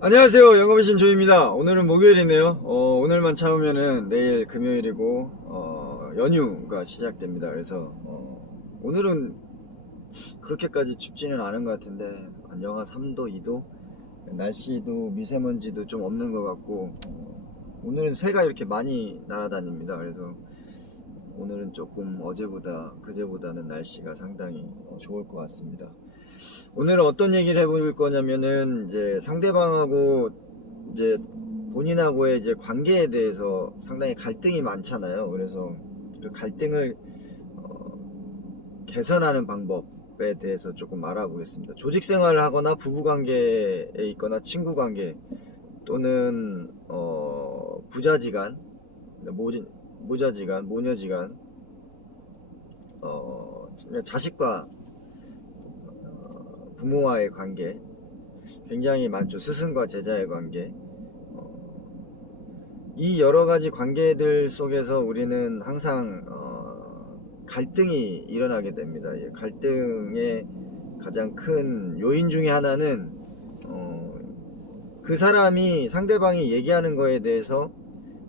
안녕하세요. 영업의 신 조입니다. 오늘은 목요일이네요. 어, 오늘만 참으면은 내일 금요일이고 어, 연휴가 시작됩니다. 그래서 어, 오늘은 그렇게까지 춥지는 않은 것 같은데 한 영하 3도, 2도 날씨도 미세먼지도 좀 없는 것 같고 어, 오늘은 새가 이렇게 많이 날아다닙니다. 그래서 오늘은 조금 어제보다 그제보다는 날씨가 상당히 어, 좋을 것 같습니다. 오늘은 어떤 얘기를 해볼 거냐면은 이제 상대방하고 이제 본인하고의 이제 관계에 대해서 상당히 갈등이 많잖아요. 그래서 그 갈등을 어, 개선하는 방법에 대해서 조금 알아보겠습니다. 조직 생활을 하거나 부부 관계에 있거나 친구 관계 또는 어, 부자지간, 모진, 무자지간, 모녀지간, 어, 자식과 어, 부모와의 관계 굉장히 많죠. 스승과 제자의 관계. 어, 이 여러 가지 관계들 속에서 우리는 항상 어, 갈등이 일어나게 됩니다. 이 갈등의 가장 큰 요인 중에 하나는 어, 그 사람이 상대방이 얘기하는 거에 대해서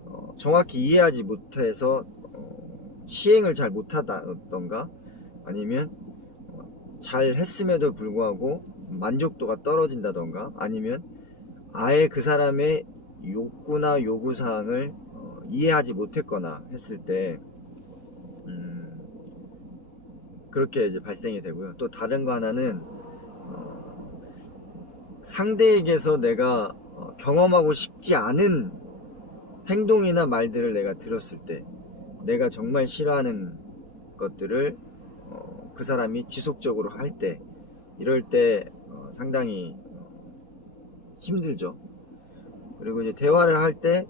어, 정확히 이해하지 못해서 어, 시행을 잘 못하다던가 아니면 잘 했음에도 불구하고 만족도가 떨어진다던가 아니면 아예 그 사람의 욕구나 요구사항을 어, 이해하지 못했거나 했을 때 음, 그렇게 이제 발생이 되고요. 또 다른 거 하나는 어, 상대에게서 내가 어, 경험하고 싶지 않은 행동이나 말들을 내가 들었을 때 내가 정말 싫어하는 것들을 어, 그 사람이 지속적으로 할 때 이럴 때 어, 상당히 어, 힘들죠. 그리고 이제 대화를 할때잘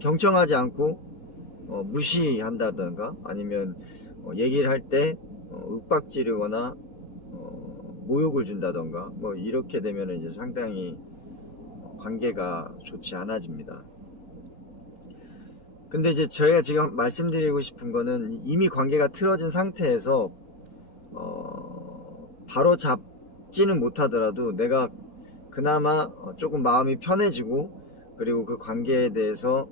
경청하지 않고 어, 무시한다던가 아니면 어, 얘기를 할때 윽박지르거나 어, 모욕을 준다던가 뭐 이렇게 되면 이제 상당히 관계가 좋지 않아집니다. 근데 이제 저희가 지금 말씀드리고 싶은 거는 이미 관계가 틀어진 상태에서 어, 바로 잡지는 못하더라도 내가 그나마 어, 조금 마음이 편해지고 그리고 그 관계에 대해서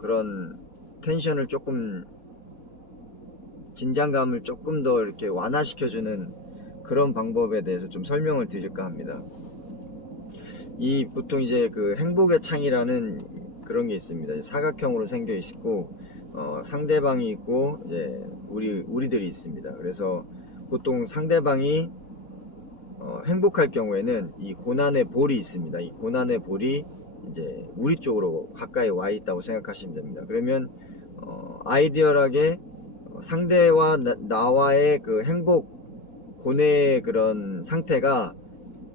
그런 텐션을 조금 긴장감을 조금 더 이렇게 완화시켜주는 그런 방법에 대해서 좀 설명을 드릴까 합니다. 이 보통 이제 그 행복의 창이라는 그런 게 있습니다. 사각형으로 생겨 있고 어, 상대방이 있고 이제 우리 우리들이 있습니다. 그래서 보통 상대방이 어, 행복할 경우에는 이 고난의 볼이 있습니다. 이 고난의 볼이 이제 우리 쪽으로 가까이 와 있다고 생각하시면 됩니다. 그러면 어, 아이디얼하게 상대와 나, 와의그 행복 고뇌의 그런 상태가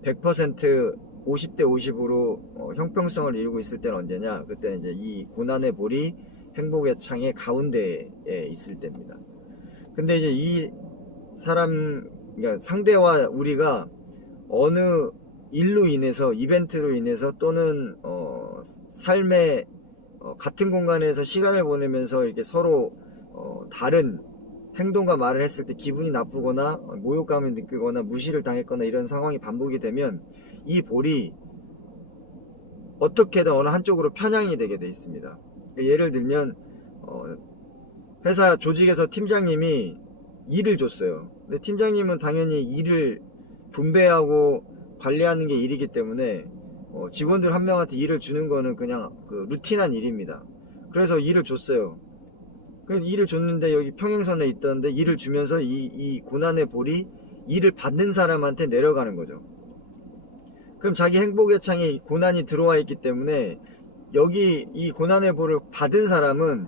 100% 50대 50으로 어, 형평성을 이루고 있을 때는 언제냐? 그때는 이제 이 고난의 볼이 행복의 창의 가운데에 있을 때입니다. 근데 이제 이 사람, 그러니까 상대와 우리가 어느 일로 인해서, 이벤트로 인해서 또는, 어, 삶의 어, 같은 공간에서 시간을 보내면서 이렇게 서로 어, 다른 행동과 말을 했을 때 기분이 나쁘거나 모욕감을 느끼거나 무시를 당했거나 이런 상황이 반복이 되면 이 볼이 어떻게든 어느 한쪽으로 편향이 되게 돼 있습니다. 예를 들면 어, 회사 조직에서 팀장님이 일을 줬어요. 근데 팀장님은 당연히 일을 분배하고 관리하는 게 일이기 때문에 어, 직원들 한 명한테 일을 주는 거는 그냥 그 루틴한 일입니다. 그래서 일을 줬어요. 그 일을 줬는데 여기 평행선에 있던데 일을 주면서 이, 이 고난의 볼이 일을 받는 사람한테 내려가는 거죠. 그럼 자기 행복의 창에 고난이 들어와 있기 때문에 여기 이 고난의 볼을 받은 사람은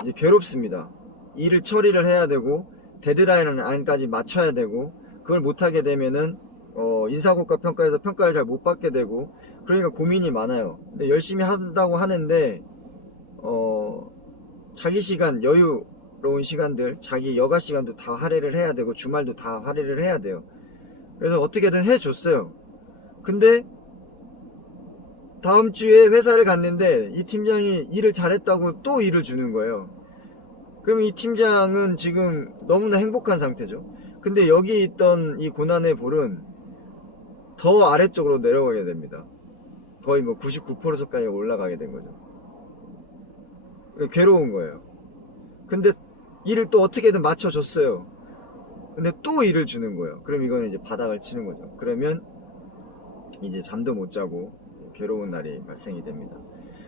이제 괴롭습니다. 일을 처리를 해야 되고 데드라인 안까지 맞춰야 되고 그걸 못하게 되면은 어, 인사고과 평가에서 평가를 잘 못 받게 되고 그러니까 고민이 많아요. 근데 열심히 한다고 하는데 어, 자기 시간 여유로운 시간들 자기 여가 시간도 다 할애를 해야 되고 주말도 다 할애를 해야 돼요. 그래서 어떻게든 해줬어요. 근데 다음 주에 회사를 갔는데 이 팀장이 일을 잘했다고 또 일을 주는 거예요. 그럼 이 팀장은 지금 너무나 행복한 상태죠. 근데 여기 있던 이 고난의 볼은 더 아래쪽으로 내려가게 됩니다. 거의 뭐 99%까지 올라가게 된 거죠. 괴로운 거예요. 근데 일을 또 어떻게든 맞춰줬어요. 근데 또 일을 주는 거예요. 그럼 이거는 이제 바닥을 치는 거죠. 그러면 이제 잠도 못 자고 괴로운 날이 발생이 됩니다.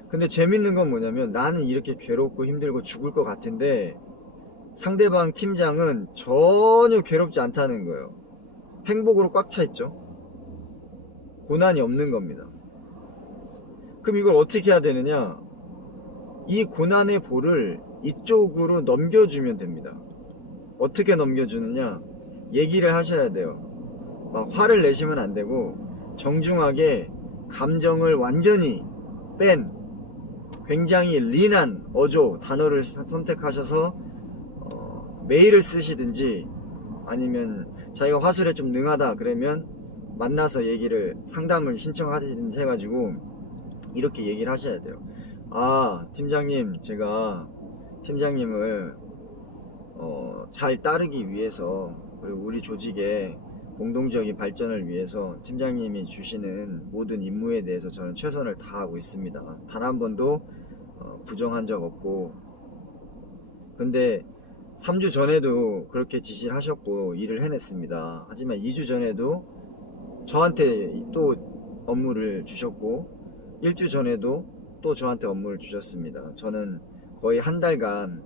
근데 재밌는 건 뭐냐면 나는 이렇게 괴롭고 힘들고 죽을 것 같은데 상대방 팀장은 전혀 괴롭지 않다는 거예요. 행복으로 꽉 차 있죠. 고난이 없는 겁니다. 그럼 이걸 어떻게 해야 되느냐? 이 고난의 볼을 이쪽으로 넘겨주면 됩니다. 어떻게 넘겨주느냐? 얘기를 하셔야 돼요. 막 화를 내시면 안 되고 정중하게 감정을 완전히 뺀 굉장히 린한 어조 단어를 사- 선택하셔서 어, 메일을 쓰시든지 아니면 자기가 화술에 좀 능하다 그러면 만나서 얘기를 상담을 신청하든지 해가지고 이렇게 얘기를 하셔야 돼요. 아 팀장님 제가 팀장님을 어, 잘 따르기 위해서 그리고 우리 조직의 공동적인 발전을 위해서 팀장님이 주시는 모든 임무에 대해서 저는 최선을 다하고 있습니다. 단 한 번도 어, 부정한 적 없고 근데 3주 전에도 그렇게 지시를 하셨고 일을 해냈습니다. 하지만 2주 전에도 저한테 또 업무를 주셨고 1주 전에도 또 저한테 업무를 주셨습니다. 저는 거의 한 달간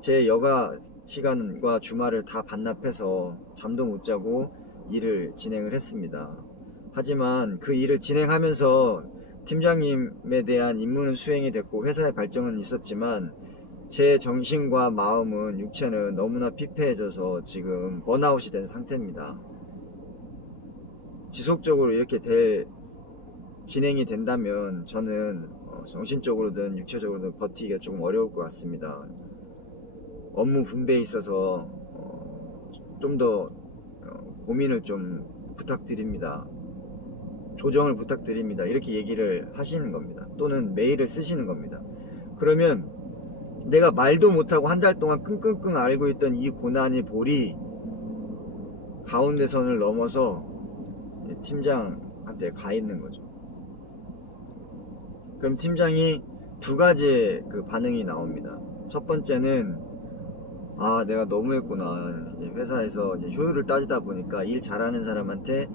제 여가 시간과 주말을 다 반납해서 잠도 못 자고 일을 진행을 했습니다. 하지만 그 일을 진행하면서 팀장님에 대한 임무는 수행이 됐고 회사의 발전은 있었지만 제 정신과 마음은 육체는 너무나 피폐해져서 지금 번아웃이 된 상태입니다. 지속적으로 이렇게 될 진행이 된다면 저는 어, 정신적으로든 육체적으로든 버티기가 조금 어려울 것 같습니다. 업무 분배에 있어서 어, 좀더 고민을 좀 부탁드립니다. 조정을 부탁드립니다. 이렇게 얘기를 하시는 겁니다. 또는 메일을 쓰시는 겁니다. 그러면 내가 말도 못하고 한 달 동안 끙끙끙 앓고 있던 이 고난의 볼이 가운데 선을 넘어서 팀장한테 가 있는 거죠. 그럼 팀장이 두 가지의 그 반응이 나옵니다. 첫 번째는 아 내가 너무했구나 이제 회사에서 이제 효율을 따지다 보니까 일 잘하는 사람한테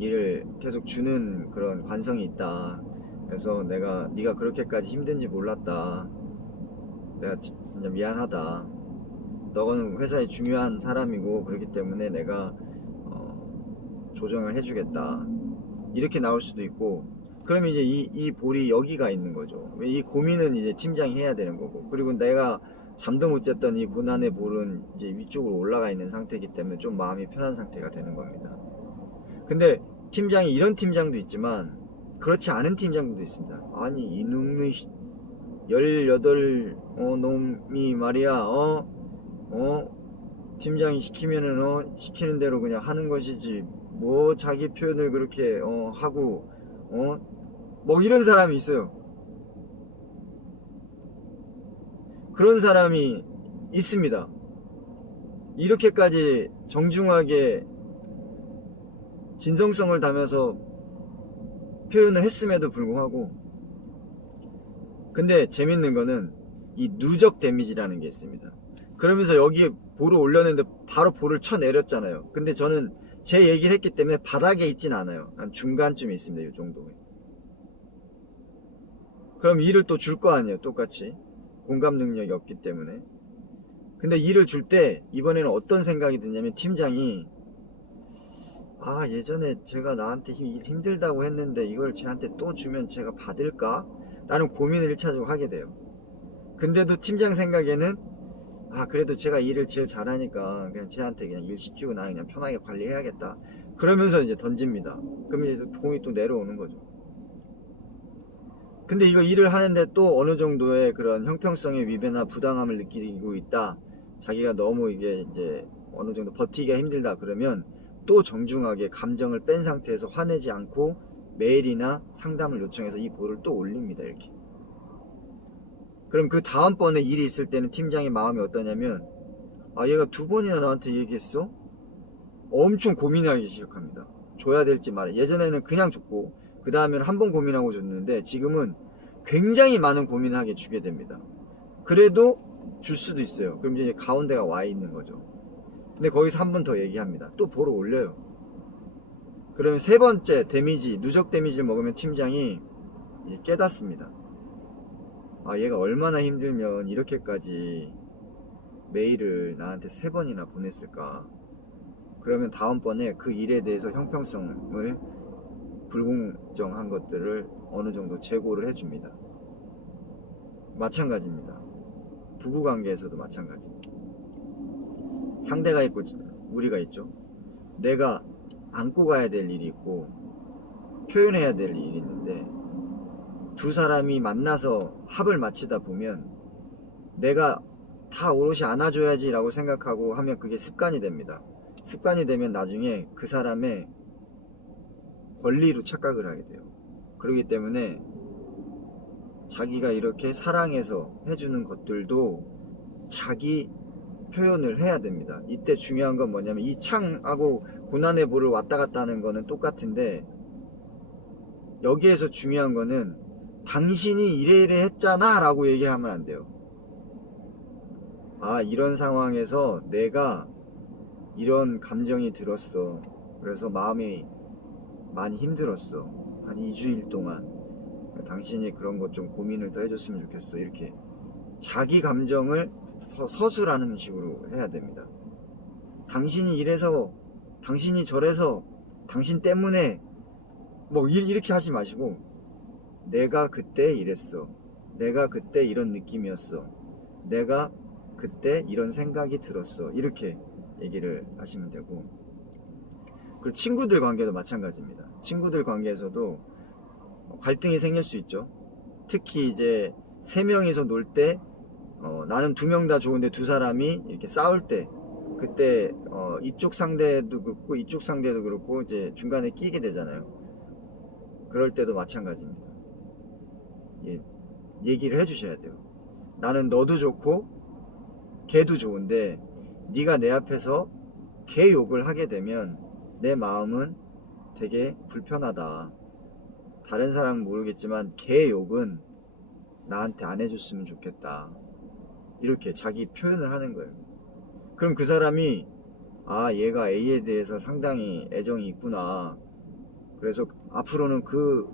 일을 계속 주는 그런 관성이 있다. 그래서 내가 네가 그렇게까지 힘든지 몰랐다. 내가 지- 진짜 미안하다. 너는 회사에 중요한 사람이고 그렇기 때문에 내가 어, 조정을 해주겠다. 이렇게 나올 수도 있고 그러면 이제 이, 이 볼이 여기가 있는 거죠. 이 고민은 이제 팀장이 해야 되는 거고 그리고 내가 잠도 못 잤던 이 고난의 볼은 이제 위쪽으로 올라가 있는 상태이기 때문에 좀 마음이 편한 상태가 되는 겁니다. 근데 팀장이 이런 팀장도 있지만 그렇지 않은 팀장도 있습니다. 아니 이놈의 18 어, 놈이 말이야 어? 어? 팀장이 시키면은 어? 시키는 대로 그냥 하는 것이지 뭐 자기 표현을 그렇게 어, 하고 어? 뭐 이런 사람이 있어요. 그런 사람이 있습니다. 이렇게까지 정중하게 진성성을 담아서 표현을 했음에도 불구하고 근데 재밌는 거는 이 누적 데미지라는 게 있습니다. 그러면서 여기에 볼을 올렸는데 바로 볼을 쳐 내렸잖아요. 근데 저는 제 얘기를 했기 때문에 바닥에 있진 않아요. 한 중간쯤에 있습니다. 이 정도에. 그럼 일을 또줄 거 아니에요. 똑같이. 공감 능력이 없기 때문에. 근데 일을 줄 때 이번에는 어떤 생각이 드냐면 팀장이 아 예전에 제가 나한테 힘- 일 힘들다고 했는데 이걸 쟤한테 또 주면 제가 받을까? 라는 고민을 1차적으로 하게 돼요. 근데도 팀장 생각에는 아 그래도 제가 일을 제일 잘하니까 그냥 쟤한테 그냥 일 시키고 나는 그냥 편하게 관리해야겠다. 그러면서 이제 던집니다. 그러면 이제 공이 또 내려오는 거죠. 근데 이거 일을 하는데 또 어느 정도의 그런 형평성의 위배나 부당함을 느끼고 있다. 자기가 너무 이게 이제 어느 정도 버티기가 힘들다 그러면 또 정중하게 감정을 뺀 상태에서 화내지 않고 메일이나 상담을 요청해서 이 볼을 또 올립니다. 이렇게. 그럼 그 다음번에 일이 있을 때는 팀장의 마음이 어떠냐면 아 얘가 두 번이나 나한테 얘기했어? 엄청 고민하기 시작합니다. 줘야 될지 말아. 예전에는 그냥 줬고 그 다음에는 한 번 고민하고 줬는데 지금은 굉장히 많은 고민을 하게 주게 됩니다. 그래도 줄 수도 있어요. 그럼 이제 가운데가 와 있는 거죠. 근데 거기서 한 번 더 얘기합니다. 또 보러 올려요. 그러면 세 번째 데미지, 누적 데미지를 먹으면 팀장이 깨닫습니다. 아, 얘가 얼마나 힘들면 이렇게까지 메일을 나한테 세 번이나 보냈을까. 그러면 다음번에 그 일에 대해서 형평성을 불공정한 것들을 어느 정도 제고를 해줍니다. 마찬가지입니다. 부부 관계에서도 마찬가지입니다. 상대가 있고 우리가 있죠. 내가 안고 가야 될 일이 있고 표현해야 될 일이 있는데 두 사람이 만나서 합을 맞추다 보면 내가 다 오롯이 안아줘야지라고 생각하고 하면 그게 습관이 됩니다. 습관이 되면 나중에 그 사람의 권리로 착각을 하게 돼요. 그렇기 때문에 자기가 이렇게 사랑해서 해주는 것들도 자기 표현을 해야 됩니다. 이때 중요한 건 뭐냐면 이 창하고 고난의 볼을 왔다 갔다 하는 거는 똑같은데 여기에서 중요한 거는 당신이 이래 이래 했잖아 라고 얘기를 하면 안 돼요. 아 이런 상황에서 내가 이런 감정이 들었어. 그래서 마음이 많이 힘들었어. 한 2주일 동안. 당신이 그런 것 좀 고민을 더 해줬으면 좋겠어. 이렇게 자기 감정을 서, 서술하는 식으로 해야 됩니다. 당신이 이래서, 당신이 저래서, 당신 때문에, 뭐, 이- 이렇게 하지 마시고, 내가 그때 이랬어. 내가 그때 이런 느낌이었어. 내가 그때 이런 생각이 들었어. 이렇게 얘기를 하시면 되고. 그리고 친구들 관계도 마찬가지입니다. 친구들 관계에서도 갈등이 생길 수 있죠. 특히 이제 세 명이서 놀 때, 어, 나는 두 명 다 좋은데 두 사람이 이렇게 싸울 때, 그때, 어, 이쪽 상대도 그렇고, 이쪽 상대도 그렇고, 이제 중간에 끼게 되잖아요. 그럴 때도 마찬가지입니다. 예, 얘기를 해주셔야 돼요. 나는 너도 좋고, 걔도 좋은데, 네가 내 앞에서 걔 욕을 하게 되면, 내 마음은 되게 불편하다. 다른 사람은 모르겠지만 걔 욕은 나한테 안 해줬으면 좋겠다. 이렇게 자기 표현을 하는 거예요. 그럼 그 사람이 아 얘가 A에 대해서 상당히 애정이 있구나. 그래서 앞으로는 그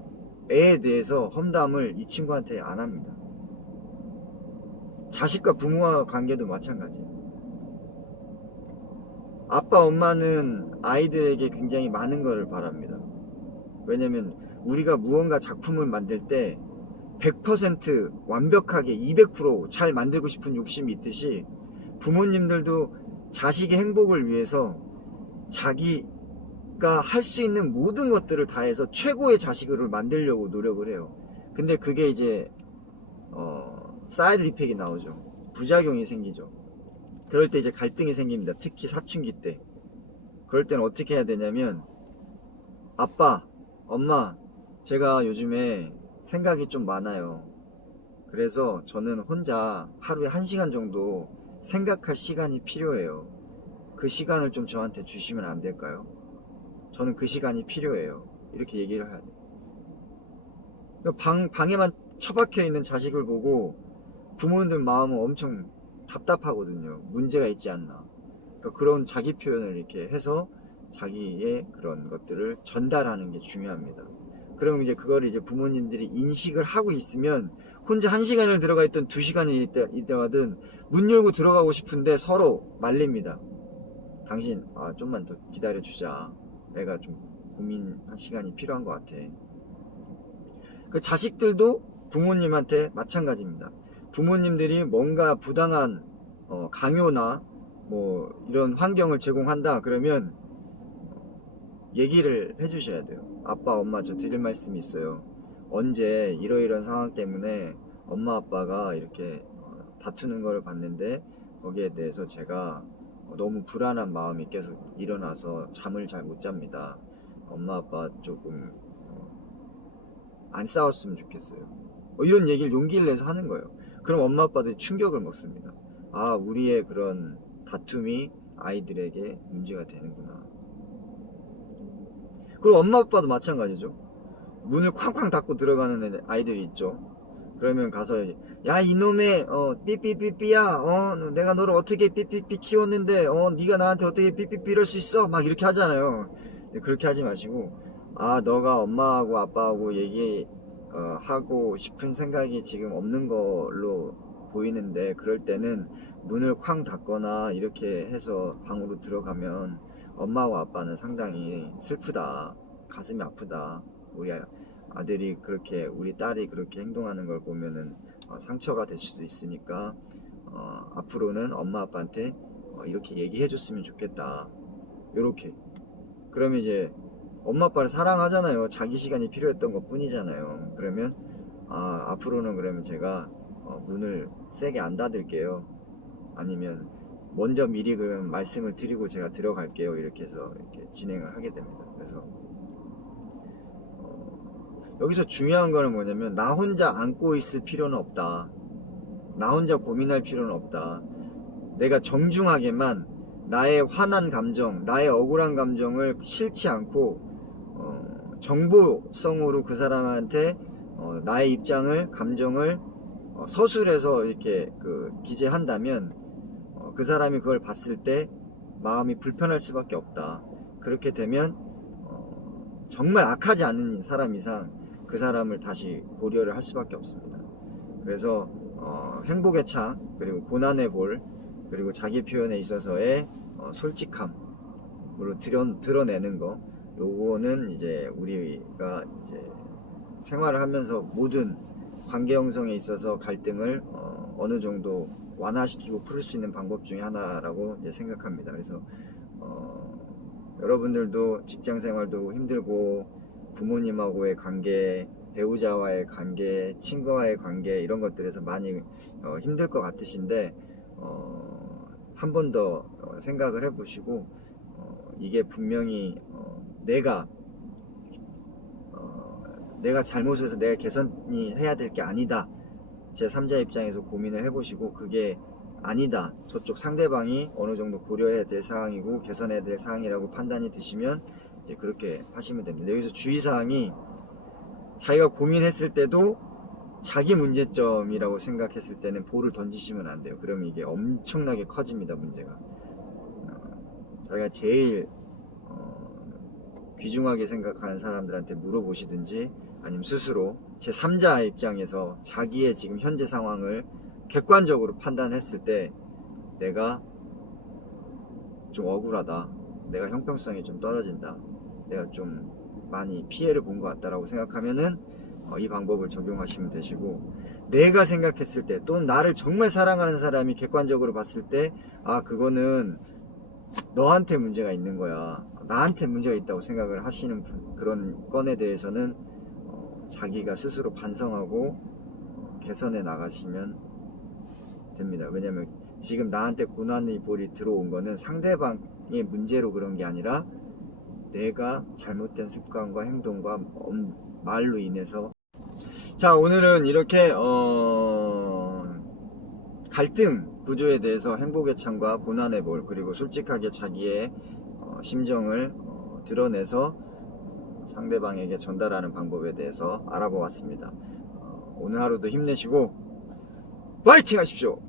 애에 대해서 험담을 이 친구한테 안 합니다. 자식과 부모와 관계도 마찬가지예요. 아빠 엄마는 아이들에게 굉장히 많은 것을 바랍니다. 왜냐면 우리가 무언가 작품을 만들 때 100% 완벽하게 200%잘 만들고 싶은 욕심이 있듯이 부모님들도 자식의 행복을 위해서 자기가 할 수 있는 모든 것들을 다해서 최고의 자식을 만들려고 노력을 해요. 근데 그게 이제 어, 사이드 이펙이 나오죠. 부작용이 생기죠. 그럴 때 이제 갈등이 생깁니다. 특히 사춘기 때. 그럴 때는 어떻게 해야 되냐면 아빠, 엄마, 제가 요즘에 생각이 좀 많아요. 그래서 저는 혼자 하루에 한 시간 정도 생각할 시간이 필요해요. 그 시간을 좀 저한테 주시면 안 될까요? 저는 그 시간이 필요해요. 이렇게 얘기를 해야 돼요. 방, 방에만 처박혀 있는 자식을 보고 부모님들 마음은 엄청 답답하거든요. 문제가 있지 않나. 그러니까 그런 자기 표현을 이렇게 해서 자기의 그런 것들을 전달하는 게 중요합니다. 그럼 이제 그걸 이제 부모님들이 인식을 하고 있으면 혼자 한 시간을 들어가 있던 두 시간이 있다, 있다든 문 열고 들어가고 싶은데 서로 말립니다. 당신, 아, 좀만 더 기다려 주자. 내가 좀 고민한 시간이 필요한 것 같아. 그 자식들도 부모님한테 마찬가지입니다. 부모님들이 뭔가 부당한 어, 강요나 뭐 이런 환경을 제공한다 그러면 얘기를 해주셔야 돼요. 아빠, 엄마 저 드릴 말씀이 있어요. 언제 이러이러한 상황 때문에 엄마 아빠가 이렇게 어, 다투는 걸 봤는데 거기에 대해서 제가 너무 불안한 마음이 계속 일어나서 잠을 잘 못 잡니다. 엄마 아빠 조금 어, 안 싸웠으면 좋겠어요. 뭐 이런 얘기를 용기를 내서 하는 거예요. 그럼 엄마 아빠들이 충격을 먹습니다. 아 우리의 그런 다툼이 아이들에게 문제가 되는구나. 그리고 엄마 아빠도 마찬가지죠. 문을 쾅쾅 닫고 들어가는 애- 아이들이 있죠. 그러면 가서 야 이놈의 어 삐삐삐삐야 어 내가 너를 어떻게 삐삐삐 키웠는데 어 네가 나한테 어떻게 삐삐삐 이럴 수 있어 막 이렇게 하잖아요. 그렇게 하지 마시고 아 너가 엄마하고 아빠하고 얘기 어, 하고 싶은 생각이 지금 없는 걸로 보이는데 그럴 때는 문을 쾅 닫거나 이렇게 해서 방으로 들어가면 엄마와 아빠는 상당히 슬프다 가슴이 아프다. 우리 아- 아들이 그렇게 우리 딸이 그렇게 행동하는 걸 보면은 어, 상처가 될 수도 있으니까 어, 앞으로는 엄마 아빠한테 어, 이렇게 얘기해 줬으면 좋겠다. 요렇게. 그러면 이제 엄마 아빠를 사랑하잖아요. 자기 시간이 필요했던 것 뿐이잖아요. 그러면 아 앞으로는 그러면 제가 어, 문을 세게 안 닫을게요. 아니면 먼저 미리 그럼 말씀을 드리고 제가 들어갈게요. 이렇게 해서 이렇게 진행을 하게 됩니다. 그래서 어, 여기서 중요한 거는 뭐냐면 나 혼자 안고 있을 필요는 없다. 나 혼자 고민할 필요는 없다. 내가 정중하게만 나의 화난 감정 나의 억울한 감정을 싫지 않고 어, 정보성으로 그 사람한테 어, 나의 입장을 감정을 어, 서술해서 이렇게 그 기재한다면 어, 그 사람이 그걸 봤을 때 마음이 불편할 수밖에 없다. 그렇게 되면 어, 정말 악하지 않은 사람 이상 그 사람을 다시 고려를 할 수밖에 없습니다. 그래서 어, 행복의 창 그리고 고난의 볼 그리고 자기 표현에 있어서의 어, 솔직함으로 드러, 드러내는 거 요거는 이제 우리가 이제 생활을 하면서 모든 관계 형성에 있어서 갈등을 어, 어느 정도 완화시키고 풀 수 있는 방법 중에 하나라고 이제 생각합니다. 그래서 어, 여러분들도 직장 생활도 힘들고 부모님하고의 관계, 배우자와의 관계, 친구와의 관계 이런 것들에서 많이 어, 힘들 것 같으신데 어, 한 번 더 생각을 해보시고 어, 이게 분명히 어, 내가 어, 내가 잘못해서 내가 개선이 해야 될 게 아니다. 제 3자 입장에서 고민을 해보시고 그게 아니다. 저쪽 상대방이 어느 정도 고려해야 될 사항이고 개선해야 될 사항이라고 판단이 드시면 이제 그렇게 하시면 됩니다. 여기서 주의사항이 자기가 고민했을 때도 자기 문제점이라고 생각했을 때는 볼을 던지시면 안 돼요. 그러면 이게 엄청나게 커집니다, 문제가. 어, 자기가 제일 어, 귀중하게 생각하는 사람들한테 물어보시든지 아니면 스스로 제 3자 입장에서 자기의 지금 현재 상황을 객관적으로 판단했을 때 내가 좀 억울하다. 내가 형평성이 좀 떨어진다. 내가 좀 많이 피해를 본 것 같다라고 생각하면은 어, 이 방법을 적용하시면 되시고 내가 생각했을 때 또는 나를 정말 사랑하는 사람이 객관적으로 봤을 때 아 그거는 너한테 문제가 있는 거야 나한테 문제가 있다고 생각을 하시는 분, 그런 건에 대해서는 어, 자기가 스스로 반성하고 어, 개선해 나가시면 됩니다. 왜냐면 지금 나한테 고난의 볼이 들어온 거는 상대방의 문제로 그런 게 아니라 내가 잘못된 습관과 행동과 엄- 말로 인해서. 자 오늘은 이렇게 어, 갈등 구조에 대해서 행복의 창과 고난의 볼 그리고 솔직하게 자기의 어, 심정을 어, 드러내서 상대방에게 전달하는 방법에 대해서 알아보았습니다. 어, 오늘 하루도 힘내시고 파이팅 하십시오